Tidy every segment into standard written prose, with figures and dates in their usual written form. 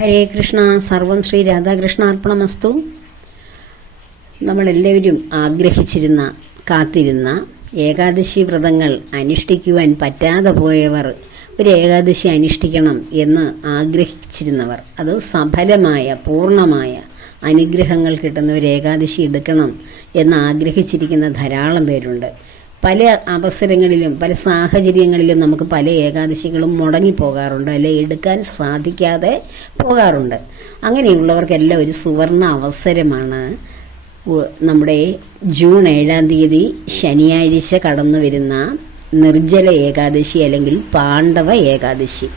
ഹരേ കൃഷ്ണ. സർവം ശ്രീ രാധാകൃഷ്ണാർപ്പണമസ്തു. നമ്മളെല്ലാവരും ആഗ്രഹിച്ചിരുന്ന, കാത്തിരുന്ന ഏകാദശി വ്രതങ്ങൾ അനുഷ്ഠിക്കുവാൻ പറ്റാതെ പോയവർ, ഒരു ഏകാദശി അനുഷ്ഠിക്കണം എന്ന് ആഗ്രഹിച്ചിരുന്നവർ, അത് സഫലമായ പൂർണ്ണമായ അനുഗ്രഹങ്ങൾ കിട്ടുന്ന ഒരു ഏകാദശി എടുക്കണം എന്ന് ആഗ്രഹിച്ചിരിക്കുന്ന ധാരാളം പേരുണ്ട്. പല അവസരങ്ങളിലും പല സാഹചര്യങ്ങളിലും നമുക്ക് പല ഏകാദശികളും മുടങ്ങിപ്പോകാറുണ്ട്, അല്ലെ എടുക്കാൻ സാധിക്കാതെ പോകാറുണ്ട്. അങ്ങനെയുള്ളവർക്കെല്ലാം ഒരു സുവർണ അവസരമാണ് നമ്മുടെ ജൂൺ 7 ശനിയാഴ്ച കടന്നു വരുന്ന നിർജ്ജല ഏകാദശി അല്ലെങ്കിൽ പാണ്ഡവ ഏകാദശി.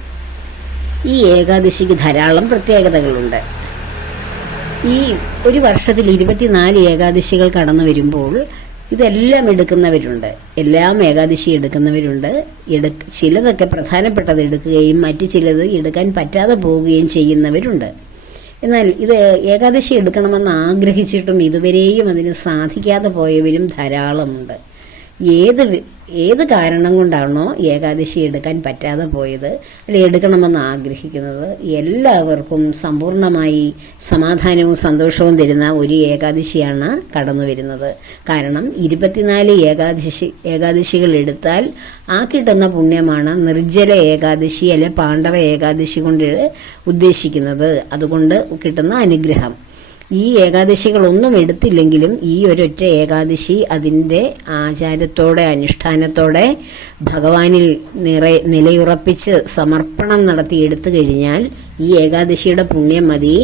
ഈ ഏകാദശിക്ക് ധാരാളം പ്രത്യേകതകളുണ്ട്. ഈ ഒരു വർഷത്തിൽ 24 ഏകാദശികൾ കടന്നു വരുമ്പോൾ ഇതെല്ലാം എടുക്കുന്നവരുണ്ട്, എല്ലാം ഏകാദശി എടുക്കുന്നവരുണ്ട്. ചിലതൊക്കെ പ്രധാനപ്പെട്ടത് എടുക്കുകയും മറ്റു ചിലത് എടുക്കാൻ പറ്റാതെ പോവുകയും ചെയ്യുന്നവരുണ്ട്. എന്നാൽ ഇത് ഏകാദശി എടുക്കണമെന്ന് ആഗ്രഹിച്ചിട്ടും ഇതുവരെയും അതിന് സാധിക്കാതെ പോയവരും ധാരാളമുണ്ട്. ഏത് കാരണം കൊണ്ടാണോ ഏകാദശി എടുക്കാൻ പറ്റാതെ പോയത്, അല്ലെങ്കിൽ എടുക്കണമെന്ന് ആഗ്രഹിക്കുന്നത്, എല്ലാവർക്കും സമ്പൂർണ്ണമായി സമാധാനവും സന്തോഷവും തരുന്ന ഒരു ഏകാദശിയാണ് കടന്നു വരുന്നത്. കാരണം 24 ഏകാദശികൾ എടുത്താൽ ആ കിട്ടുന്ന പുണ്യമാണ് നിർജ്ജല ഏകാദശി അല്ലെ പാണ്ഡവ ഏകാദശി കൊണ്ട് ഉദ്ദേശിക്കുന്നത്. അതുകൊണ്ട് കിട്ടുന്ന അനുഗ്രഹം. ഈ ഏകാദശികളൊന്നും എടുത്തില്ലെങ്കിലും ഈ ഒരൊറ്റ ഏകാദശി അതിൻ്റെ ആചാരത്തോടെ അനുഷ്ഠാനത്തോടെ ഭഗവാനിൽ നിലയുറപ്പിച്ച് സമർപ്പണം നടത്തി എടുത്തു കഴിഞ്ഞാൽ ഈ ഏകാദശിയുടെ പുണ്യം മതി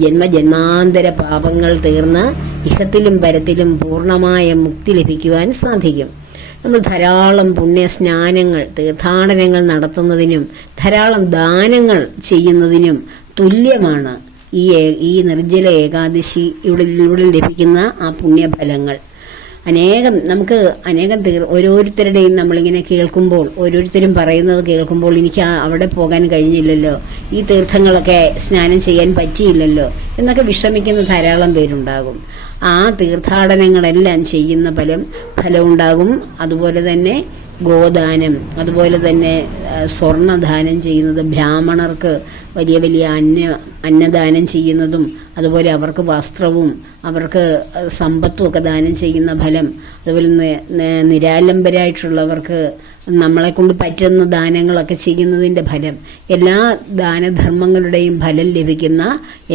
ജന്മജന്മാന്തര പാപങ്ങൾ തീർന്ന് ഇഹത്തിലും പരത്തിലും പൂർണ്ണമായ മുക്തി ലഭിക്കുവാൻ സാധിക്കും. നമ്മൾ ധാരാളം പുണ്യസ്നാനങ്ങൾ, തീർത്ഥാടനങ്ങൾ നടത്തുന്നതിനും ധാരാളം ദാനങ്ങൾ ചെയ്യുന്നതിനും തുല്യമാണ് ഈ നിർജ്ജല ഏകാദശിയുടെ ലഭിക്കുന്ന ആ പുണ്യഫലങ്ങൾ. നമുക്ക് അനേകം ഓരോരുത്തരുടെയും നമ്മളിങ്ങനെ കേൾക്കുമ്പോൾ, ഓരോരുത്തരും പറയുന്നത് കേൾക്കുമ്പോൾ എനിക്ക് അവിടെ പോകാൻ കഴിഞ്ഞില്ലല്ലോ, ഈ തീർത്ഥങ്ങളൊക്കെ സ്നാനം ചെയ്യാൻ പറ്റിയില്ലല്ലോ എന്നൊക്കെ വിഷമിക്കുന്ന ധാരാളം പേരുണ്ടാകും. ആ തീർത്ഥാടനങ്ങളെല്ലാം ചെയ്യുന്ന ഫലം ഉണ്ടാകും. അതുപോലെ തന്നെ ഗോദാനം, അതുപോലെ തന്നെ സ്വർണ്ണദാനം ചെയ്യുന്നത്, ബ്രാഹ്മണർക്ക് വലിയ വലിയ അന്നദാനം ചെയ്യുന്നതും, അതുപോലെ അവർക്ക് വസ്ത്രവും അവർക്ക് സമ്പത്തും ഒക്കെ ദാനം ചെയ്യുന്ന ഫലം, അതുപോലെ നിരാലംബരായിട്ടുള്ളവർക്ക് നമ്മളെ കൊണ്ട് പറ്റുന്ന ദാനങ്ങളൊക്കെ ചെയ്യുന്നതിൻ്റെ ഫലം, എല്ലാ ദാനധർമ്മങ്ങളുടെയും ഫലം ലഭിക്കുന്ന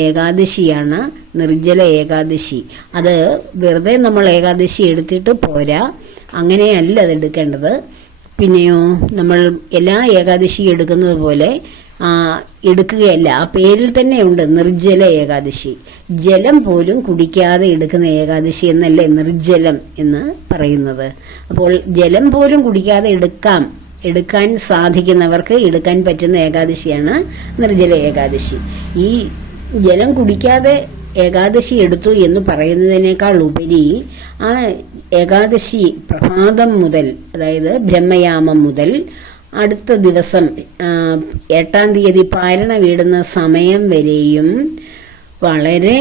ഏകാദശിയാണ് നിർജ്ജല ഏകാദശി. അത് വെറുതെ നമ്മൾ ഏകാദശി എടുത്തിട്ട് പോരാ, അങ്ങനെയല്ല അത് എടുക്കേണ്ടത്. പിന്നെയോ നമ്മൾ എല്ലാ ഏകാദശിയും എടുക്കുന്നത് പോലെ എടുക്കുകയല്ല, ആ പേരിൽ തന്നെയുണ്ട് നിർജ്ജല ഏകാദശി. ജലം പോലും കുടിക്കാതെ എടുക്കുന്ന ഏകാദശി എന്നല്ലേ നിർജ്ജലം എന്ന് പറയുന്നത്. അപ്പോൾ ജലം പോലും കുടിക്കാതെ എടുക്കാൻ സാധിക്കുന്നവർക്ക് എടുക്കാൻ പറ്റുന്ന ഏകാദശിയാണ് നിർജ്ജല ഏകാദശി. ഈ ജലം കുടിക്കാതെ ഏകാദശി എടുത്തു എന്ന് പറയുന്നതിനേക്കാൾ ഉപരി ആ ഏകാദശി പ്രഭാതം മുതൽ, അതായത് ബ്രഹ്മയാമം മുതൽ അടുത്ത ദിവസം 8 പാരണ വീടുന്ന സമയം വരെയും വളരെ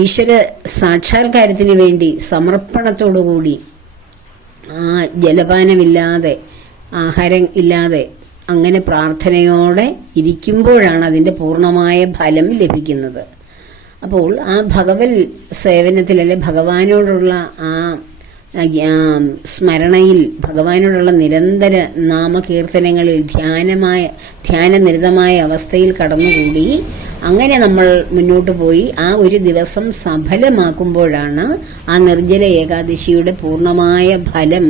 ഈശ്വര സാക്ഷാത്കാരത്തിന് വേണ്ടി സമർപ്പണത്തോടുകൂടി ജലപാനമില്ലാതെ ആഹാരം ഇല്ലാതെ അങ്ങനെ പ്രാർത്ഥനയോടെ ഇരിക്കുമ്പോഴാണ് അതിൻ്റെ പൂർണ്ണമായ ഫലം ലഭിക്കുന്നത്. അപ്പോൾ ആ ഭഗവത് സേവനത്തിൽ, അല്ലെ ഭഗവാനോടുള്ള ആ സ്മരണയിൽ, ഭഗവാനോടുള്ള നിരന്തര നാമകീർത്തനങ്ങളിൽ ധ്യാനനിരതമായ അവസ്ഥയിൽ കടന്നുകൂടി അങ്ങനെ നമ്മൾ മുന്നോട്ട് പോയി ആ ഒരു ദിവസം സഫലമാക്കുമ്പോഴാണ് ആ നിർജ്ജല ഏകാദശിയുടെ പൂർണ്ണമായ ഫലം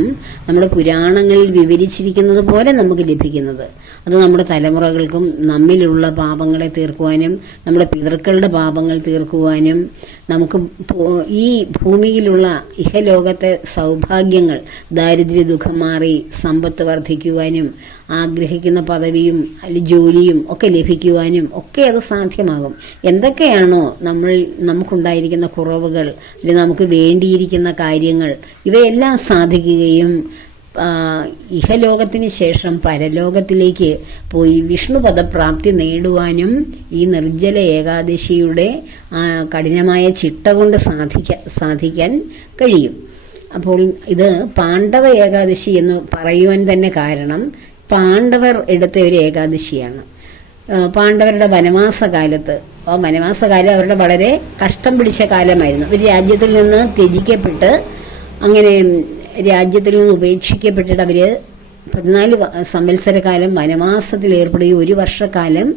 നമ്മുടെ പുരാണങ്ങളിൽ വിവരിച്ചിരിക്കുന്നത് പോലെ നമുക്ക് ലഭിക്കുന്നത്. അത് നമ്മുടെ തലമുറകൾക്കും നമ്മിലുള്ള പാപങ്ങളെ തീർക്കുവാനും നമ്മുടെ പിതൃക്കളുടെ പാപങ്ങൾ തീർക്കുവാനും നമുക്ക് ഈ ഭൂമിയിലുള്ള ഇഹലോകത്തെ സൗഭാഗ്യങ്ങൾ, ദാരിദ്ര്യ ദുഃഖം മാറി സമ്പത്ത് വർദ്ധിക്കുവാനും ആഗ്രഹിക്കുന്ന പദവിയും അല്ലെങ്കിൽ ജോലിയും ഒക്കെ ലഭിക്കുവാനും ഒക്കെ അത് സാധ്യമാകും. എന്തൊക്കെയാണോ നമുക്കുണ്ടായിരിക്കുന്ന കുറവുകൾ, അല്ലെങ്കിൽ നമുക്ക് വേണ്ടിയിരിക്കുന്ന കാര്യങ്ങൾ, ഇവയെല്ലാം സാധിക്കുകയും ഇഹലോകത്തിന് ശേഷം പരലോകത്തിലേക്ക് പോയി വിഷ്ണുപദപ്രാപ്തി നേടുവാനും ഈ നിർജ്ജല ഏകാദശിയുടെ കഠിനമായ ചിട്ട കൊണ്ട് സാധിക്കാൻ കഴിയും. അപ്പോൾ ഇത് പാണ്ഡവ ഏകാദശി എന്ന് പറയുവാൻ തന്നെ കാരണം പാണ്ഡവർ എടുത്ത ഒരു ഏകാദശിയാണ്. പാണ്ഡവരുടെ വനവാസകാലത്ത്, ആ വനവാസകാലം അവരുടെ വളരെ കഷ്ടം പിടിച്ച കാലമായിരുന്നു. ഒരു രാജ്യത്തിൽ നിന്ന് ത്യജിക്കപ്പെട്ട്, അങ്ങനെ രാജ്യത്തിൽ നിന്ന് ഉപേക്ഷിക്കപ്പെട്ടിട്ട് അവർ 14 സംവത്സരക്കാലം വനവാസത്തിൽ ഏർപ്പെടുകയും 1 വർഷക്കാലം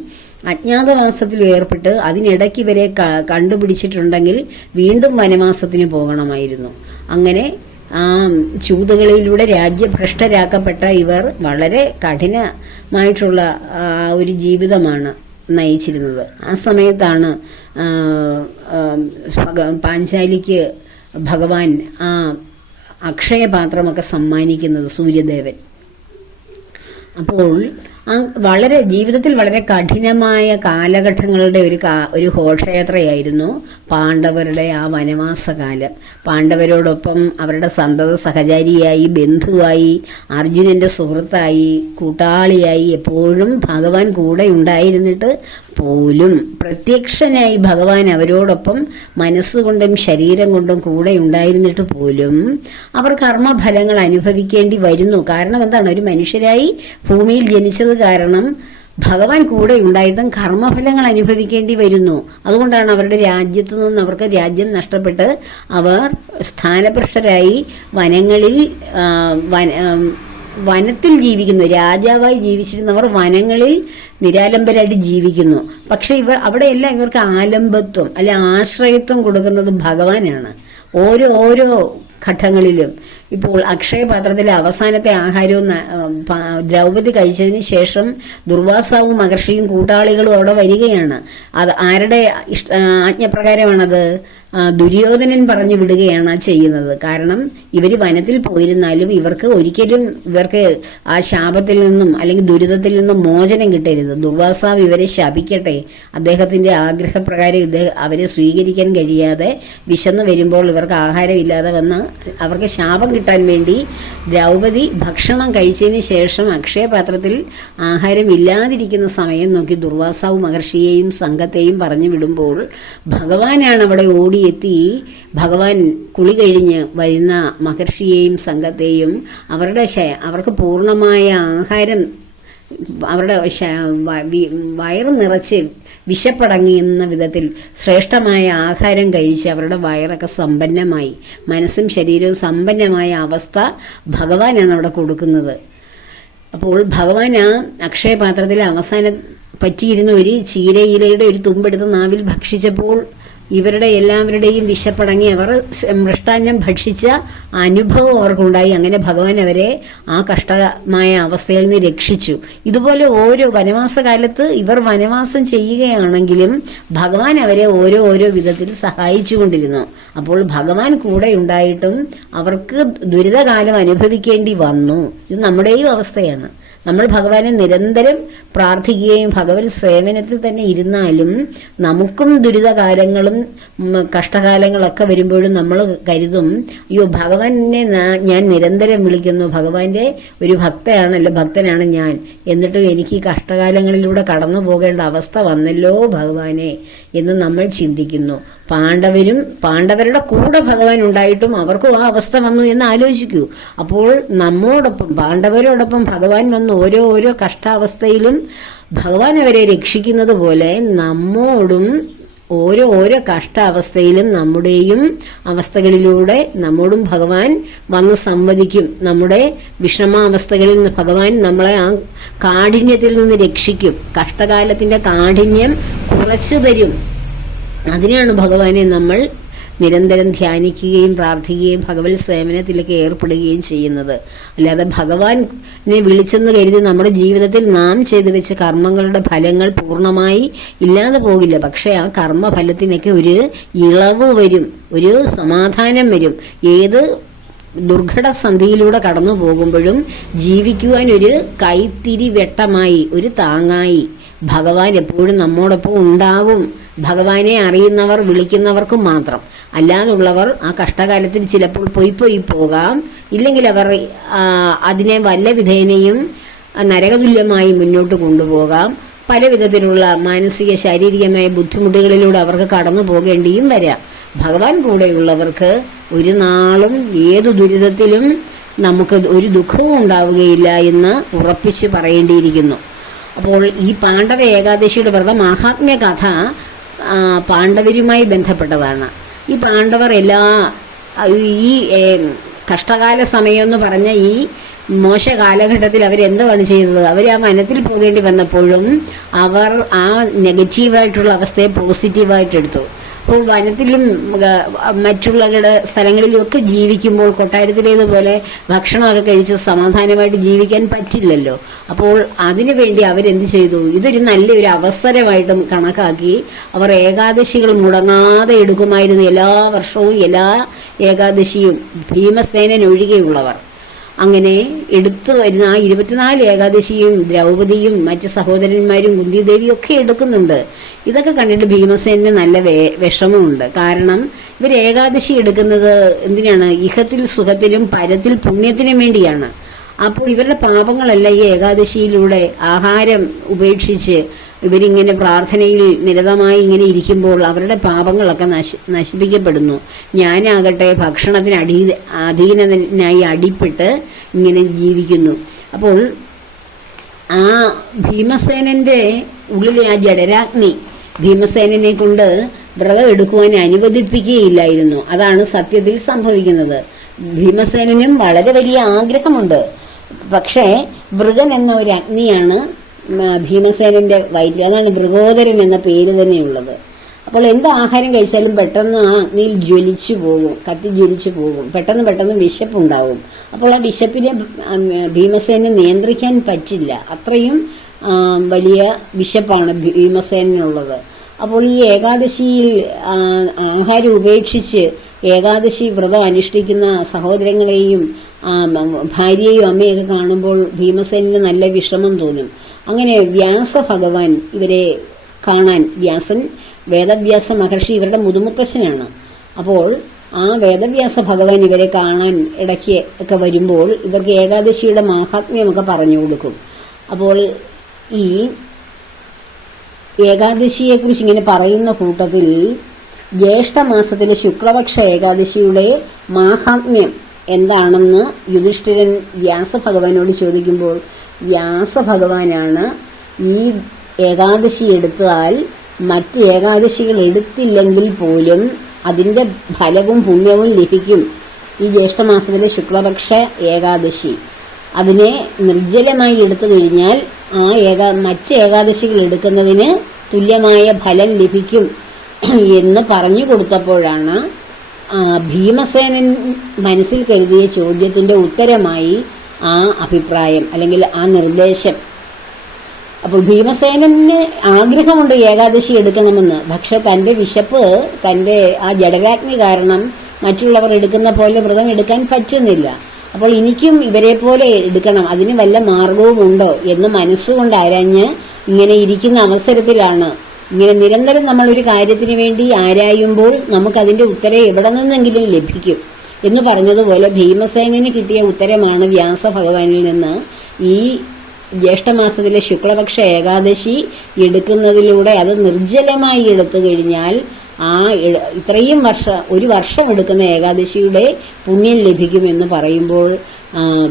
അജ്ഞാതവാസത്തിൽ ഏർപ്പെട്ട് അതിനിടയ്ക്ക് ഇവരെ കണ്ടുപിടിച്ചിട്ടുണ്ടെങ്കിൽ വീണ്ടും വനവാസത്തിന് പോകണമായിരുന്നു. അങ്ങനെ ആ ചൂതുകളിലൂടെ രാജ്യഭ്രഷ്ടരാക്കപ്പെട്ട ഇവർ വളരെ കഠിനമായിട്ടുള്ള ഒരു ജീവിതമാണ് നയിച്ചിരുന്നത്. ആ സമയത്താണ് പാഞ്ചാലിക്ക് ഭഗവാൻ ആ അക്ഷയപാത്രമൊക്കെ സമ്മാനിക്കുന്നത്, സൂര്യദേവൻ. അപ്പോൾ വളരെ ജീവിതത്തിൽ വളരെ കഠിനമായ കാലഘട്ടങ്ങളുടെ ഒരു ഘോഷയാത്രയായിരുന്നു പാണ്ഡവരുടെ ആ വനവാസകാലം. പാണ്ഡവരോടൊപ്പം അവരുടെ സന്തത സഹചാരിയായി, ബന്ധുവായി, അർജുനന്റെ സുഹൃത്തായി, കൂട്ടാളിയായി എപ്പോഴും ഭഗവാൻ കൂടെ ഉണ്ടായിരുന്നിട്ട് പോലും, പ്രത്യക്ഷനായി ഭഗവാൻ അവരോടൊപ്പം മനസ്സുകൊണ്ടും ശരീരം കൊണ്ടും കൂടെ ഉണ്ടായിരുന്നിട്ട് പോലും അവർ കർമ്മഫലങ്ങൾ അനുഭവിക്കേണ്ടി വരുന്നു. കാരണം എന്താണ്? ഒരു മനുഷ്യരായി ഭൂമിയിൽ ജനിച്ചത് കാരണം ഭഗവാൻ കൂടെ ഉണ്ടായിട്ടും കർമ്മഫലങ്ങൾ അനുഭവിക്കേണ്ടി വരുന്നു. അതുകൊണ്ടാണ് അവരുടെ രാജ്യത്തു നിന്ന് അവർക്ക് രാജ്യം നഷ്ടപ്പെട്ട് അവർ സ്ഥാനഭ്രഷ്ടരായി വനത്തിൽ ജീവിക്കുന്നു. രാജാവായി ജീവിച്ചിരുന്നവർ വനങ്ങളിൽ നിരാലംബരായിട്ട് ജീവിക്കുന്നു. പക്ഷെ അവിടെയെല്ലാം ഇവർക്ക് ആലംബത്വം അല്ലെ ആശ്രയത്വം കൊടുക്കുന്നത് ഭഗവാനാണ്. ഓരോ ഘട്ടങ്ങളിലും. ഇപ്പോൾ അക്ഷയപാത്രത്തിലെ അവസാനത്തെ ആഹാരവും ദ്രൗപദി കഴിച്ചതിന് ശേഷം ദുർവാസാവും മഹർഷിയും കൂട്ടാളികളും അവിടെ വരികയാണ്. അത് ആരുടെ ആജ്ഞപ്രകാരമാണത്? ദുര്യോധനൻ പറഞ്ഞു വിടുകയാണ് ചെയ്യുന്നത്. കാരണം ഇവർ വനത്തിൽ പോയിരുന്നാലും ഇവർക്ക് ആ ശാപത്തിൽ നിന്നും അല്ലെങ്കിൽ ദുരിതത്തിൽ നിന്നും മോചനം കിട്ടരുത്. ദുർവാസാവ് ഇവരെ ശപിക്കട്ടെ, അദ്ദേഹത്തിന്റെ ആഗ്രഹപ്രകാരം അവരെ സ്വീകരിക്കാൻ കഴിയാതെ വിശന്നു വരുമ്പോൾ ഇവർക്ക് ആഹാരമില്ലാതെ വന്ന് അവർക്ക് ശാപം കിട്ടാൻ വേണ്ടി ദ്രൗപദി ഭക്ഷണം കഴിച്ചതിന് ശേഷം അക്ഷയപാത്രത്തിൽ ആഹാരം ഇല്ലാതിരിക്കുന്ന സമയം നോക്കി ദുർവാസാവ് മഹർഷിയെയും സംഘത്തെയും പറഞ്ഞു വിടുമ്പോൾ ഭഗവാനാണ് അവിടെ ഓടിയെത്തി. ഭഗവാൻ കുളി കഴിഞ്ഞ് വരുന്ന മഹർഷിയെയും സംഘത്തെയും അവർക്ക് പൂർണ്ണമായ ആഹാരം, അവരുടെ വയറ് നിറച്ച് വിശപ്പടങ്ങിയെന്ന വിധത്തിൽ ശ്രേഷ്ഠമായ ആഹാരം കഴിച്ച് അവരുടെ വയറൊക്കെ സമ്പന്നമായി, മനസ്സും ശരീരവും സമ്പന്നമായ അവസ്ഥ ഭഗവാനാണ് അവിടെ കൊടുക്കുന്നത്. അപ്പോൾ ഭഗവാൻ ആ അക്ഷയപാത്രത്തിൽ അവസാനം പറ്റിയിരുന്ന ഒരു ചീരയിലയുടെ ഒരു തുമ്പെടുത്ത് നാവിൽ ഭക്ഷിച്ചപ്പോൾ ഇവരുടെ എല്ലാവരുടെയും വിശപ്പടങ്ങി അവർ മൃഷ്ടാന്നം ഭക്ഷിച്ച അനുഭവം അവർക്കുണ്ടായി. അങ്ങനെ ഭഗവാൻ അവരെ ആ കഷ്ടമായ അവസ്ഥയിൽ നിന്ന് രക്ഷിച്ചു. ഇതുപോലെ ഓരോ വനവാസകാലത്ത് ഇവർ വനവാസം ചെയ്യുകയാണെങ്കിലും ഭഗവാൻ അവരെ ഓരോ വിധത്തിൽ സഹായിച്ചുകൊണ്ടിരുന്നു. അപ്പോൾ ഭഗവാൻ കൂടെ ഉണ്ടായിട്ടും അവർക്ക് ദുരിതകാലം അനുഭവിക്കേണ്ടി വന്നു. ഇത് നമ്മുടെയും അവസ്ഥയാണ്. നമ്മൾ ഭഗവാനെ നിരന്തരം പ്രാർത്ഥിക്കുകയും ഭഗവത് സേവനത്തിൽ തന്നെ ഇരുന്നാലും നമുക്കും ദുരിതകാലങ്ങളും കഷ്ടകാലങ്ങളൊക്കെ വരുമ്പോഴും നമ്മൾ കരുതും, അയ്യോ ഭഗവാനെ ഞാൻ നിരന്തരം വിളിക്കുന്നു, ഭഗവാന്റെ ഒരു ഭക്തനാണ് ഞാൻ, എന്നിട്ടും എനിക്ക് ഈ കഷ്ടകാലങ്ങളിലൂടെ കടന്നു പോകേണ്ട അവസ്ഥ വന്നല്ലോ ഭഗവാനെ എന്ന് നമ്മൾ ചിന്തിക്കുന്നു. പാണ്ഡവരുടെ കൂടെ ഭഗവാൻ ഉണ്ടായിട്ടും അവർക്കും ആ അവസ്ഥ വന്നു എന്ന് ആലോചിക്കൂ. അപ്പോൾ പാണ്ഡവരോടൊപ്പം ഭഗവാൻ വന്ന് ഓരോ കഷ്ടാവസ്ഥയിലും ഭഗവാൻ അവരെ രക്ഷിക്കുന്നത് പോലെ നമ്മോടും ഓരോ കഷ്ടാവസ്ഥയിലും നമ്മുടെയും അവസ്ഥകളിലൂടെ നമ്മോടും ഭഗവാൻ വന്ന് സംവദിക്കും. നമ്മുടെ വിഷമാവസ്ഥകളിൽ നിന്ന് ഭഗവാൻ നമ്മളെ ആ കാഠിന്യത്തിൽ നിന്ന് രക്ഷിക്കും. കഷ്ടകാലത്തിന്റെ കാഠിന്യം കുറച്ചു തരും. അതിനാണ് ഭഗവാനെ നമ്മൾ നിരന്തരം ധ്യാനിക്കുകയും പ്രാർത്ഥിക്കുകയും ഭഗവത് സേവനത്തിലേക്ക് ഏർപ്പെടുകയും ചെയ്യുന്നത്. അല്ലാതെ ഭഗവാനെ വിളിച്ചെന്ന് കരുതി നമ്മുടെ ജീവിതത്തിൽ നാം ചെയ്തു വെച്ച കർമ്മങ്ങളുടെ ഫലങ്ങൾ പൂർണ്ണമായി ഇല്ലാതെ പോകില്ല. പക്ഷെ ആ കർമ്മഫലത്തിനൊക്കെ ഒരു ഇളവ് വരും, ഒരു സമാധാനം വരും. ഏത് ദുർഘട സന്ധിയിലൂടെ കടന്നു പോകുമ്പോഴും ജീവിക്കുവാൻ ഒരു കൈത്തിരി വെട്ടമായി, ഒരു താങ്ങായി ഭഗവാൻ എപ്പോഴും നമ്മോടൊപ്പം ഉണ്ടാകും. ഭഗവാനെ അറിയുന്നവർ വിളിക്കുന്നവർക്കും മാത്രം. അല്ലാതുള്ളവർ ആ കഷ്ടകാലത്തിൽ ചിലപ്പോൾ പോയി പോകാം. ഇല്ലെങ്കിൽ അവർ അതിനെ വല്ല വിധേനയും നരകതുല്യമായി മുന്നോട്ട് കൊണ്ടുപോകാം. പല വിധത്തിലുള്ള മാനസിക ശാരീരികമായ ബുദ്ധിമുട്ടുകളിലൂടെ അവർക്ക് കടന്നു പോകേണ്ടിയും വരാം. ഭഗവാൻ കൂടെയുള്ളവർക്ക് ഒരു നാളും ഏതു ദുരിതത്തിലും നമുക്ക് ഒരു ദുഃഖവും ഉണ്ടാവുകയില്ല എന്ന് ഉറപ്പിച്ച് പറയേണ്ടിയിരിക്കുന്നു. അപ്പോൾ ഈ പാണ്ഡവ ഏകാദശിയുടെ വ്രതം മാഹാത്മ്യ കഥ പാണ്ഡവരുമായി ബന്ധപ്പെട്ടതാണ്. ഈ പാണ്ഡവർ ഈ കഷ്ടകാല സമയം എന്ന് പറഞ്ഞ ഈ മോശ കാലഘട്ടത്തിൽ അവരെന്താണ് ചെയ്തത്? അവർ ആ വനത്തിൽ പോകേണ്ടി വന്നപ്പോഴും അവർ ആ നെഗറ്റീവായിട്ടുള്ള അവസ്ഥയെ പോസിറ്റീവായിട്ട് എടുത്തു. അപ്പോൾ വനത്തിലും മറ്റുള്ള സ്ഥലങ്ങളിലും ഒക്കെ ജീവിക്കുമ്പോൾ കൊട്ടാരത്തിലേതുപോലെ ഭക്ഷണമൊക്കെ കഴിച്ച് സമാധാനമായിട്ട് ജീവിക്കാൻ പറ്റില്ലല്ലോ. അപ്പോൾ അതിനു വേണ്ടി അവരെന്ത് ചെയ്തു? ഇതൊരു നല്ലൊരു അവസരമായിട്ടും കണക്കാക്കി അവർ ഏകാദശികൾ മുടങ്ങാതെ എടുക്കുമായിരുന്നു. എല്ലാ വർഷവും എല്ലാ ഏകാദശിയും ഭീമസേനൻ ഒഴികെയുള്ളവർ അങ്ങനെ എടുത്തു വരുന്ന ആ 24 ഏകാദശിയും ദ്രൗപദിയും മറ്റ് സഹോദരന്മാരും കുന്തിദേവിയും ഒക്കെ എടുക്കുന്നുണ്ട്. ഇതൊക്കെ കണ്ടിട്ട് ഭീമസേനന് നല്ല വിഷമമുണ്ട്. കാരണം ഇവർ ഏകാദശി എടുക്കുന്നത് എന്തിനാണ്? ഇഹത്തിൽ സുഖത്തിലും പരത്തിൽ പുണ്യത്തിനും വേണ്ടിയാണ്. അപ്പോൾ ഇവരുടെ പാപങ്ങളെല്ലാം ഈ ഏകാദശിയിലൂടെ ആഹാരം ഉപേക്ഷിച്ച് ഇവരിങ്ങനെ പ്രാർത്ഥനയിൽ നിരതമായി ഇങ്ങനെ ഇരിക്കുമ്പോൾ അവരുടെ പാപങ്ങളൊക്കെ നശിപ്പിക്കപ്പെടുന്നു. ഞാനാകട്ടെ ഭക്ഷണത്തിന് അധീനനായി അടിപ്പെട്ട് ഇങ്ങനെ ജീവിക്കുന്നു. അപ്പോൾ ആ ഭീമസേനന്റെ ഉള്ളിലെ ആ ജഡരാഗ്നി ഭീമസേനനെ കൊണ്ട് വ്രതം എടുക്കുവാൻ അനുവദിപ്പിക്കുകയില്ലായിരുന്നു. അതാണ് സത്യത്തിൽ സംഭവിക്കുന്നത്. ഭീമസേനനും വളരെ വലിയ ആഗ്രഹമുണ്ട്. പക്ഷേ വൃഗൻ എന്ന ഒരു അഗ്നിയാണ് ഭീമസേനന്റെ വയറ്റിൽ. അതാണ് വൃഗോദരൻ എന്ന പേര് തന്നെയുള്ളത്. അപ്പോൾ എന്ത് ആഹാരം കഴിച്ചാലും പെട്ടെന്ന് ആ അഗ്നിയിൽ ജ്വലിച്ചു പോകും, കത്തി ജ്വലിച്ചു പോകും. പെട്ടെന്ന് വിശപ്പുണ്ടാവും. അപ്പോൾ ആ വിശപ്പിനെ ഭീമസേനെ നിയന്ത്രിക്കാൻ പറ്റില്ല. അത്രയും വലിയ വിശപ്പാണ് ഭീമസേനുള്ളത്. അപ്പോൾ ഈ ഏകാദശിയിൽ ആഹാരം ഉപേക്ഷിച്ച് ഏകാദശി വ്രതം അനുഷ്ഠിക്കുന്ന സഹോദരങ്ങളെയും ഭാര്യയെയും അമ്മയൊക്കെ കാണുമ്പോൾ ഭീമസേനന് നല്ല വിഷമം തോന്നും. അങ്ങനെ വ്യാസഭഗവാൻ ഇവരെ കാണാൻ, വേദവ്യാസ മഹർഷി ഇവരുടെ മുതുമുത്തശ്ശനാണ്. അപ്പോൾ ആ വേദവ്യാസ ഭഗവാൻ ഇവരെ കാണാൻ ഇടയ്ക്ക് ഒക്കെ വരുമ്പോൾ ഇവർക്ക് ഏകാദശിയുടെ മാഹാത്മ്യമൊക്കെ പറഞ്ഞു കൊടുക്കും. അപ്പോൾ ഈ ഏകാദശിയെക്കുറിച്ച് ഇങ്ങനെ പറയുന്ന കൂട്ടത്തിൽ ജ്യേഷ്ഠമാസത്തിലെ ശുക്ലപക്ഷ ഏകാദശിയുടെ മാഹാത്മ്യം എന്താണെന്ന് യുധിഷ്ഠിരൻ വ്യാസഭഗവാനോട് ചോദിക്കുമ്പോൾ വ്യാസഭഗവാനാണ് ഈ ഏകാദശി എടുത്താൽ മറ്റ് ഏകാദശികൾ എടുത്തില്ലെങ്കിൽ പോലും അതിൻ്റെ ഫലവും പുണ്യവും ലഭിക്കും. ഈ ജ്യേഷ്ഠമാസത്തിലെ ശുക്ലപക്ഷ ഏകാദശി അതിനെ നിർജ്ജലമായി എടുത്തു കഴിഞ്ഞാൽ മറ്റ് ഏകാദശികൾ എടുക്കുന്നതിന് തുല്യമായ ഫലം ലഭിക്കും എന്ന് പറഞ്ഞു കൊടുത്തപ്പോഴാണ് ഭീമസേനൻ മനസ്സിൽ കരുതിയ ചോദ്യത്തിന്റെ ഉത്തരമായി ആ അഭിപ്രായം അല്ലെങ്കിൽ ആ നിർദ്ദേശം. അപ്പോൾ ഭീമസേനന് ആഗ്രഹമുണ്ട് ഏകാദശി എടുക്കണമെന്ന്. പക്ഷെ തന്റെ വിശപ്പ്, തന്റെ ആ ജഡരാഗ്നി കാരണം മറ്റുള്ളവർ എടുക്കുന്ന പോലെ വ്രതം എടുക്കാൻ പറ്റുന്നില്ല. അപ്പോൾ എനിക്കും ഇവരെ പോലെ എടുക്കണം, അതിന് വല്ല മാർഗവും ഉണ്ടോ എന്ന് മനസ്സുകൊണ്ട് ആരാഞ്ഞ് ഇങ്ങനെ ഇരിക്കുന്ന അവസരത്തിലാണ് ഇങ്ങനെ നിരന്തരം നമ്മളൊരു കാര്യത്തിന് വേണ്ടി ആരായുമ്പോൾ നമുക്കതിന്റെ ഉത്തരം എവിടെ നിന്നെങ്കിലും ലഭിക്കും എന്ന് പറഞ്ഞതുപോലെ ഭീമസേനന് കിട്ടിയ ഉത്തരമാണ് വ്യാസഭഗവാനിൽ നിന്ന് ഈ ജ്യേഷ്ഠമാസത്തിലെ ശുക്ലപക്ഷ ഏകാദശി എടുക്കുന്നതിലൂടെ അത് നിർജ്ജലമായി എടുത്തു കഴിഞ്ഞാൽ ഇത്രയും ഒരു വർഷം എടുക്കുന്ന ഏകാദശിയുടെ പുണ്യം ലഭിക്കുമെന്ന് പറയുമ്പോൾ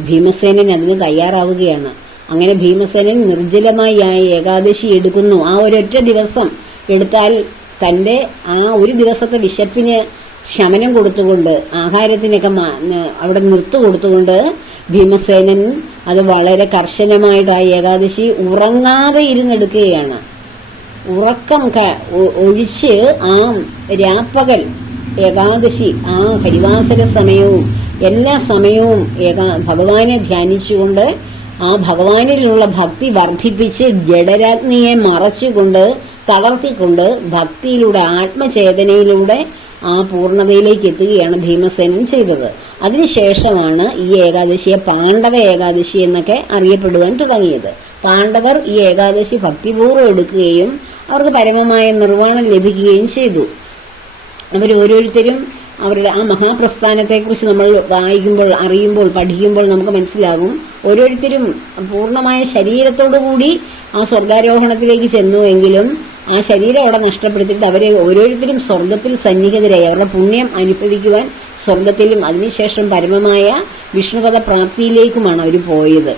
ഭീമസേനൻ അതിന് തയ്യാറാവുകയാണ്. അങ്ങനെ ഭീമസേനൻ നിർജ്ജലമായി ആ ഏകാദശി എടുക്കുന്നു. ആ ഒരൊറ്റ ദിവസം എടുത്താൽ തൻ്റെ ആ ഒരു ദിവസത്തെ വിശപ്പിന് ശമനം കൊടുത്തുകൊണ്ട് ആഹാരത്തിനൊക്കെ അവിടെ നിർത്തു കൊടുത്തുകൊണ്ട് ഭീമസേനൻ അത് വളരെ കർശനമായിട്ട് ആ ഏകാദശി ഉറങ്ങാതെ ഇരുന്നെടുക്കുകയാണ്. ഉറക്കം ഒഴിച്ച് ആ രാപ്പകൽ ഏകാദശി ആ ഹരിവാസര സമയവും എല്ലാ സമയവും ഭഗവാനെ ധ്യാനിച്ചുകൊണ്ട് ആ ഭഗവാനിലുള്ള ഭക്തി വർദ്ധിപ്പിച്ച് ജഡരാഗ്നിയെ മറച്ചുകൊണ്ട് തളർത്തിക്കൊണ്ട് ഭക്തിയിലൂടെ ആത്മചേതനയിലൂടെ ആ പൂർണ്ണതയിലേക്ക് എത്തുകയാണ് ഭീമസേനൻ ചെയ്തത്. അതിനുശേഷമാണ് ഈ ഏകാദശിയെ പാണ്ഡവ ഏകാദശി എന്നൊക്കെ അറിയപ്പെടുവാൻ തുടങ്ങിയത്. പാണ്ഡവർ ഈ ഏകാദശി ഭക്തിപൂർവ്വം എടുക്കുകയും അവർക്ക് പരമമായ നിർവ്വാണം ലഭിക്കുകയും ചെയ്തു. അവരോരോരുത്തരും അവരുടെ ആ മഹാപ്രസ്ഥാനത്തെക്കുറിച്ച് നമ്മൾ വായിക്കുമ്പോൾ, അറിയുമ്പോൾ, പഠിക്കുമ്പോൾ നമുക്ക് മനസ്സിലാകും. ഓരോരുത്തരും പൂർണ്ണമായ ശരീരത്തോടു കൂടി ആ സ്വർഗാരോഹണത്തിലേക്ക് ചെന്നുവെങ്കിലും ആ ശരീരം അവിടെ നഷ്ടപ്പെടുത്തിയിട്ട് അവരെ ഓരോരുത്തരും സ്വർഗത്തിൽ സന്നിഹിതരായി അവരുടെ പുണ്യം അനുഭവിക്കുവാൻ സ്വർഗത്തിലും അതിനുശേഷം പരമമായ വിഷ്ണുപദ പ്രാപ്തിയിലേക്കുമാണ് അവർ പോയത്.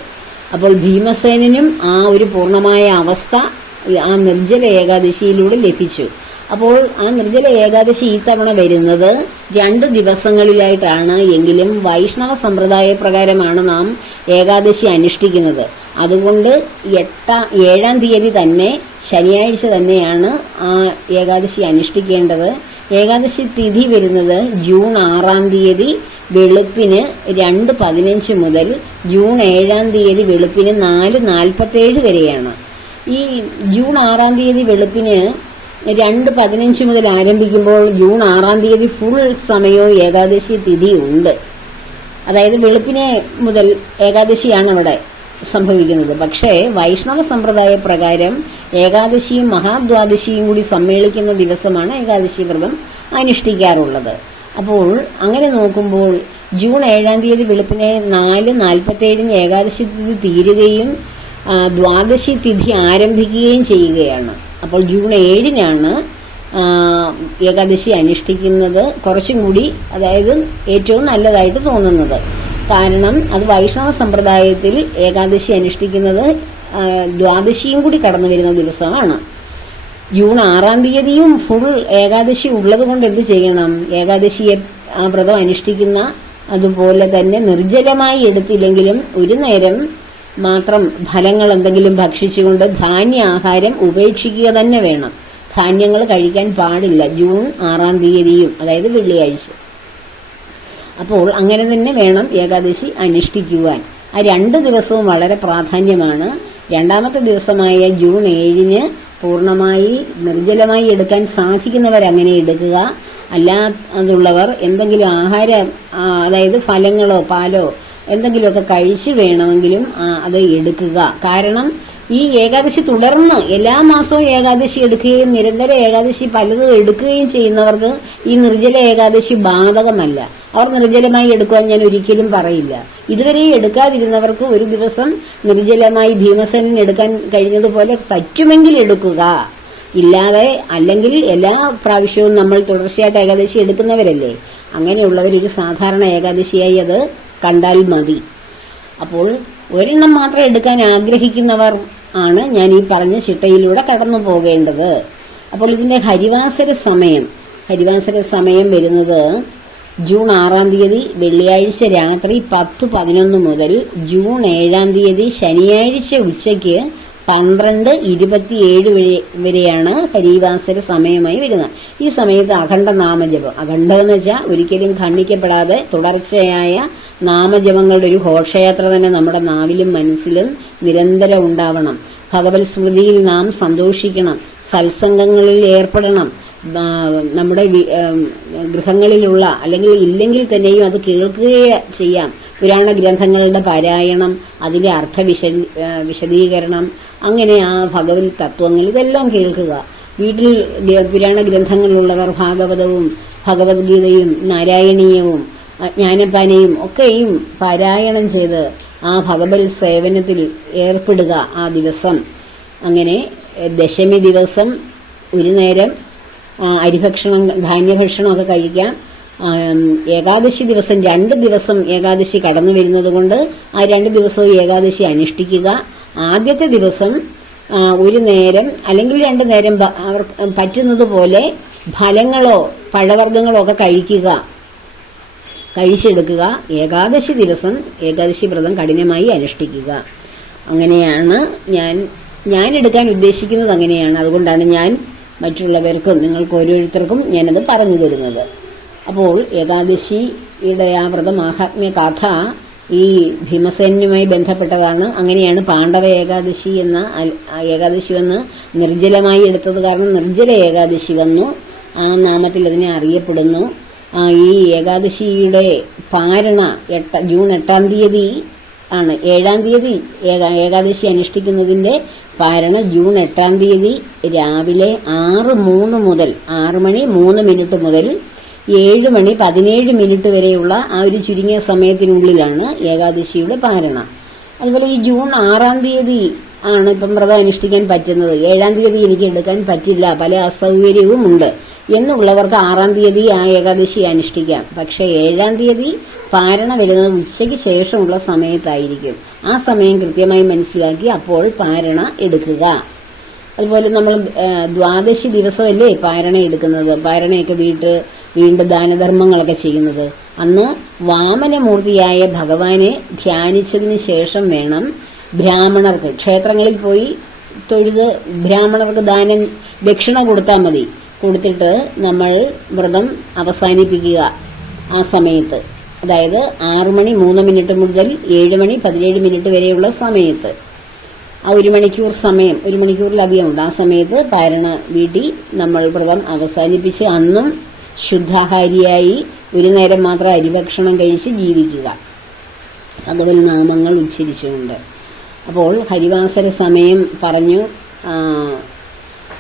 അപ്പോൾ ഭീമസേനനും ആ ഒരു പൂർണ്ണമായ അവസ്ഥ ആ നിർജ്ജല ഏകാദശിയിലൂടെ ലഭിച്ചു. അപ്പോൾ ആ നിർജ്ജല ഏകാദശി ഈ തവണ വരുന്നത് 2 ദിവസങ്ങളിലായിട്ടാണ്. എങ്കിലും വൈഷ്ണവ സമ്പ്രദായ പ്രകാരമാണ് നാം ഏകാദശി അനുഷ്ഠിക്കുന്നത്. അതുകൊണ്ട് 7-ാം തീയതി തന്നെ, ശനിയാഴ്ച തന്നെയാണ് ആ ഏകാദശി അനുഷ്ഠിക്കേണ്ടത്. ഏകാദശി തിഥി വരുന്നത് ജൂൺ 6-ാം തീയതി വെളുപ്പിന് 2:15 മുതൽ ജൂൺ 7-ാം തീയതി വെളുപ്പിന് 4:47 വരെയാണ്. ഈ ജൂൺ 6-ാം തീയതി വെളുപ്പിന് 2:15 മുതൽ ആരംഭിക്കുമ്പോൾ ജൂൺ 6-ാം തീയതി ഫുൾ സമയവും ഏകാദശി തിഥി ഉണ്ട്. അതായത് വെളുപ്പിനെ മുതൽ ഏകാദശിയാണ് അവിടെ സംഭവിക്കുന്നത്. പക്ഷേ വൈഷ്ണവ സമ്പ്രദായ പ്രകാരം ഏകാദശിയും മഹാദ്വാദശിയും കൂടി സമ്മേളിക്കുന്ന ദിവസമാണ് ഏകാദശി വ്രതം അനുഷ്ഠിക്കാറുള്ളത്. അപ്പോൾ അങ്ങനെ നോക്കുമ്പോൾ ജൂൺ 7-ാം തീയതി വെളുപ്പിനെ 4:47 ഏകാദശി തിഥി തീരുകയും ദ്വാദശി തിഥി ആരംഭിക്കുകയും ചെയ്യുകയാണ്. അപ്പോൾ ജൂൺ 7-നാണ് ഏകാദശി അനുഷ്ഠിക്കുന്നത് കുറച്ചും കൂടി, അതായത് ഏറ്റവും നല്ലതായിട്ട് തോന്നുന്നത്. കാരണം അത് വൈഷ്ണവ സമ്പ്രദായത്തിൽ ഏകാദശി അനുഷ്ഠിക്കുന്നത് ദ്വാദശിയും കൂടി കടന്നു വരുന്ന ദിവസമാണ്. ജൂൺ 6-ാം തീയതിയും ഫുൾ ഏകാദശി ഉള്ളത് കൊണ്ട് എന്ത് ചെയ്യണം? ഏകാദശിയെ ആ വ്രതം അനുഷ്ഠിക്കുന്ന അതുപോലെ തന്നെ നിർജ്ജലമായി എടുത്തില്ലെങ്കിലും ഒരു നേരം മാത്രം ഫലങ്ങൾ എന്തെങ്കിലും ഭക്ഷിച്ചുകൊണ്ട് ധാന്യാഹാരം ഉപേക്ഷിക്കുക തന്നെ വേണം. ധാന്യങ്ങൾ കഴിക്കാൻ പാടില്ല ജൂൺ 6-ാം തീയതിയും, അതായത് വെള്ളിയാഴ്ച. അപ്പോൾ അങ്ങനെ തന്നെ വേണം ഏകാദശി അനുഷ്ഠിക്കുവാൻ. ആ 2 ദിവസവും വളരെ പ്രാധാന്യമാണ്. 2ാമത്തെ ദിവസമായ ജൂൺ 7-ന് പൂർണ്ണമായി നിർജ്ജലമായി എടുക്കാൻ സാധിക്കുന്നവരങ്ങനെ എടുക്കുക. അല്ലാതുള്ളവർ എന്തെങ്കിലും ആഹാരം, അതായത് ഫലങ്ങളോ പാലോ എന്തെങ്കിലുമൊക്കെ കഴിച്ച് വേണമെങ്കിലും അത് എടുക്കുക. കാരണം ഈ ഏകാദശി തുടർന്ന് എല്ലാ മാസവും ഏകാദശി എടുക്കുകയും നിരന്തര ഏകാദശി പലതും എടുക്കുകയും ചെയ്യുന്നവർക്ക് ഈ നിർജ്ജല ഏകാദശി ബാധകമല്ല. അവർ നിർജ്ജലമായി എടുക്കുവാൻ ഞാൻ ഒരിക്കലും പറയില്ല. ഇതുവരെ എടുക്കാതിരുന്നവർക്ക് ഒരു ദിവസം നിർജ്ജലമായി ഭീമസേനൻ എടുക്കാൻ കഴിഞ്ഞതുപോലെ പറ്റുമെങ്കിൽ എടുക്കുക. ഇല്ലാതെ അല്ലെങ്കിൽ എല്ലാ പ്രാവശ്യവും നമ്മൾ തുടർച്ചയായിട്ട് ഏകാദശി എടുക്കുന്നവരല്ലേ, അങ്ങനെയുള്ളവരൊരു സാധാരണ ഏകാദശിയായി അത് കണ്ടാൽ മതി. അപ്പോൾ ഒരെണ്ണം മാത്രം എടുക്കാൻ ആഗ്രഹിക്കുന്നവർ ആണ് ഞാൻ ഈ പറഞ്ഞ ചിട്ടയിലൂടെ കടന്നു പോകേണ്ടത്. അപ്പോൾ ഇതിന്റെ ഹരിവാസര സമയം വരുന്നത് ജൂൺ 6-ാം തീയതി വെള്ളിയാഴ്ച രാത്രി 10:11 മുതൽ ജൂൺ 7-ാം തീയതി ശനിയാഴ്ച ഉച്ചയ്ക്ക് 12:27 വരെയാണ് ഹരിവാസര സമയമായി വരുന്നത്. ഈ സമയത്ത് അഖണ്ഡ നാമജപം, അഖണ്ഡമെന്ന് വെച്ചാൽ ഒരിക്കലും ഖണ്ഡിക്കപ്പെടാതെ തുടർച്ചയായ നാമജപങ്ങളുടെ ഒരു ഘോഷയാത്ര തന്നെ നമ്മുടെ നാവിലും മനസ്സിലും നിരന്തരം ഉണ്ടാവണം. ഭഗവത് സ്മൃതിയിൽ നാം സന്തോഷിക്കണം, സത്സംഗങ്ങളിൽ ഏർപ്പെടണം. നമ്മുടെ ഗൃഹങ്ങളിലുള്ള അല്ലെങ്കിൽ ഇല്ലെങ്കിൽ തന്നെയും അത് കേൾക്കുകയോ ചെയ്യാം. പുരാണ ഗ്രന്ഥങ്ങളുടെ പാരായണം, അതിൻ്റെ വിശദീകരണം, അങ്ങനെ ആ ഭഗവത് തത്വങ്ങൾ ഇതെല്ലാം കേൾക്കുക. വീട്ടിൽ പുരാണ ഗ്രന്ഥങ്ങളുള്ളവർ ഭാഗവതവും ഭഗവത്ഗീതയും നാരായണീയവും ജ്ഞാനപ്പാനയും ഒക്കെയും പാരായണം ചെയ്ത് ആ ഭഗവത് സേവനത്തിൽ ഏർപ്പെടുക ആ ദിവസം. അങ്ങനെ ദശമി ദിവസം ഒരു നേരം അരിഭക്ഷണം ധാന്യഭക്ഷണമൊക്കെ കഴിക്കാം. ഏകാദശി ദിവസം 2 ദിവസം ഏകാദശി കടന്നു വരുന്നത് കൊണ്ട് ആ 2 ദിവസവും ഏകാദശി അനുഷ്ഠിക്കുക. ആദ്യത്തെ ദിവസം ഒരു നേരം അല്ലെങ്കിൽ 2 നേരം അവർ പറ്റുന്നത് പോലെ ഫലങ്ങളോ പഴവർഗ്ഗങ്ങളോ ഒക്കെ കഴിച്ചെടുക്കുക. ഏകാദശി ദിവസം ഏകാദശി വ്രതം കഠിനമായി അനുഷ്ഠിക്കുക. അങ്ങനെയാണ് ഞാൻ എടുക്കാൻ ഉദ്ദേശിക്കുന്നത്. അങ്ങനെയാണ്. അതുകൊണ്ടാണ് ഞാൻ മറ്റുള്ളവർക്കും നിങ്ങൾക്ക് ഓരോരുത്തർക്കും ഞാനത് പറഞ്ഞു തരുന്നത്. അപ്പോൾ ഏകാദശിയുടെ ആ വ്രതമാഹാത്മ്യ കഥ ഈ ഭീമസേനുമായി ബന്ധപ്പെട്ടതാണ്. അങ്ങനെയാണ് പാണ്ഡവ ഏകാദശി എന്ന് നിർജ്ജലമായി എടുത്തത്. കാരണം നിർജ്ജല ഏകാദശി വന്നു, ആ നാമത്തിൽ അതിനെ അറിയപ്പെടുന്നു. ഈ ഏകാദശിയുടെ പാരണ ജൂൺ 8-ാം തീയതി ആണ്. 7-ാം തീയതി ഏകാദശി അനുഷ്ഠിക്കുന്നതിൻ്റെ പാരണ ജൂൺ 8-ാം തീയതി രാവിലെ 6:03 മുതൽ 6:03 മുതൽ 7:17 വരെയുള്ള ആ ഒരു ചുരുങ്ങിയ സമയത്തിനുള്ളിലാണ് ഏകാദശിയുടെ പാരണ. അതുപോലെ ഈ ജൂൺ 6-ാം തീയതി ആണ് ഇപ്പം വ്രതം അനുഷ്ഠിക്കാൻ പറ്റുന്നത്. 7-ാം തീയതി എനിക്ക് എടുക്കാൻ പറ്റില്ല, പല അസൗകര്യവും ഉണ്ട്. എന്നുള്ളവർക്ക് 6-ാം തീയതി ആ ഏകാദശി അനുഷ്ഠിക്കാം. പക്ഷേ 7-ാം തീയതി പാരണ വരുന്നത് ഉച്ചയ്ക്ക് ശേഷമുള്ള സമയത്തായിരിക്കും. ആ സമയം കൃത്യമായി മനസ്സിലാക്കി അപ്പോൾ പാരണ എടുക്കുക. അതുപോലെ നമ്മൾ ദ്വാദശി ദിവസമല്ലേ പാരണ എടുക്കുന്നത്. പാരണയൊക്കെ വീണ്ടും ദാനധർമ്മങ്ങളൊക്കെ ചെയ്യുന്നത്. അന്ന് വാമനമൂർത്തിയായ ഭഗവാനെ ധ്യാനിച്ചതിന് ശേഷം വേണം ബ്രാഹ്മണർക്ക് ക്ഷേത്രങ്ങളിൽ പോയി തൊഴുത് ബ്രാഹ്മണർക്ക് ദക്ഷിണ കൊടുത്താൽ മതി. കൊടുത്തിട്ട് നമ്മൾ വ്രതം അവസാനിപ്പിക്കുക ആ സമയത്ത്. അതായത് 6 മണി 3 മിനിറ്റ് മുതൽ 7 മണി 17 മിനിറ്റ് വരെയുള്ള സമയത്ത്, ആ 1 മണിക്കൂർ സമയം, 1 മണിക്കൂറിലധികമുണ്ട്. ആ സമയത്ത് പാരണ വീട്ടി നമ്മൾ വ്രതം അവസാനിപ്പിച്ച് അന്നും ശുദ്ധാഹാരിയായി ഒരു നേരം മാത്രം അരിഭക്ഷണം കഴിച്ച് ജീവിക്കുക, ഭഗവത് നാമങ്ങൾ ഉച്ചരിച്ചുകൊണ്ട്. അപ്പോൾ ഹരിവാസര സമയം പറഞ്ഞു,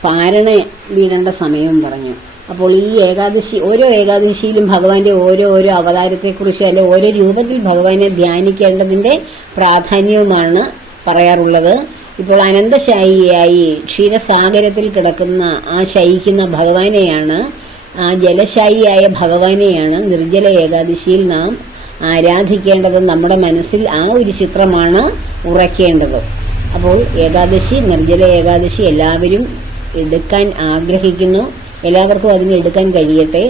പാരണ വീടേണ്ട സമയവും പറഞ്ഞു. അപ്പോൾ ഈ ഏകാദശി, ഓരോ ഏകാദശിയിലും ഭഗവാന്റെ ഓരോ അവതാരത്തെക്കുറിച്ച് അല്ലെ ഓരോ രൂപത്തിൽ ഭഗവാനെ ധ്യാനിക്കേണ്ടതിന്റെ പ്രാധാന്യവുമാണ് പറയാറുള്ളത്. ഇപ്പോൾ അനന്തശായിയായി ക്ഷീരസാഗരത്തിൽ കിടക്കുന്ന ആ ശയിക്കുന്ന ഭഗവാനെയാണ്, ആ ജലശായിയായ ഭഗവാനെയാണ് നിർജ്ജല ഏകാദശിയിൽ നാം ആരാധിക്കേണ്ടത്. നമ്മുടെ മനസ്സിൽ ആ ഒരു ചിത്രമാണ് ഉറയ്ക്കേണ്ടത്. അപ്പോൾ ഏകാദശി, നിർജ്ജല ഏകാദശി എല്ലാവരും എടുക്കാൻ ആഗ്രഹിക്കുന്നു. എല്ലാവർക്കും അതിന് എടുക്കാൻ കഴിയട്ടെ.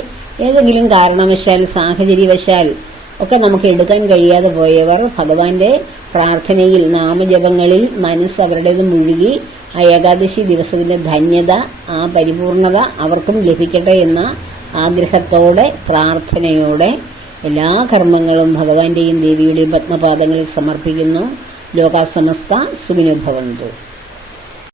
ഏതെങ്കിലും കാരണവശാൽ, സാഹചര്യവശാൽ ഒക്കെ നമുക്ക് എടുക്കാൻ കഴിയാതെ പോയവർ ഭഗവാന്റെ പ്രാർത്ഥനയിൽ, നാമജപങ്ങളിൽ മനസ്സ് അവരുടേത് മുഴുകി ആ ഏകാദശി ദിവസത്തിന്റെ ധന്യത, ആ പരിപൂർണത അവർക്കും ലഭിക്കട്ടെ എന്ന ആഗ്രഹത്തോടെ, പ്രാർത്ഥനയോടെ എല്ലാ കർമ്മങ്ങളും ഭഗവാന്റെയും ദേവിയുടെയും പത്മപാദങ്ങളിൽ സമർപ്പിക്കുന്നു. ലോകാ സമസ്ത സുഖിനോ ഭവന്തു.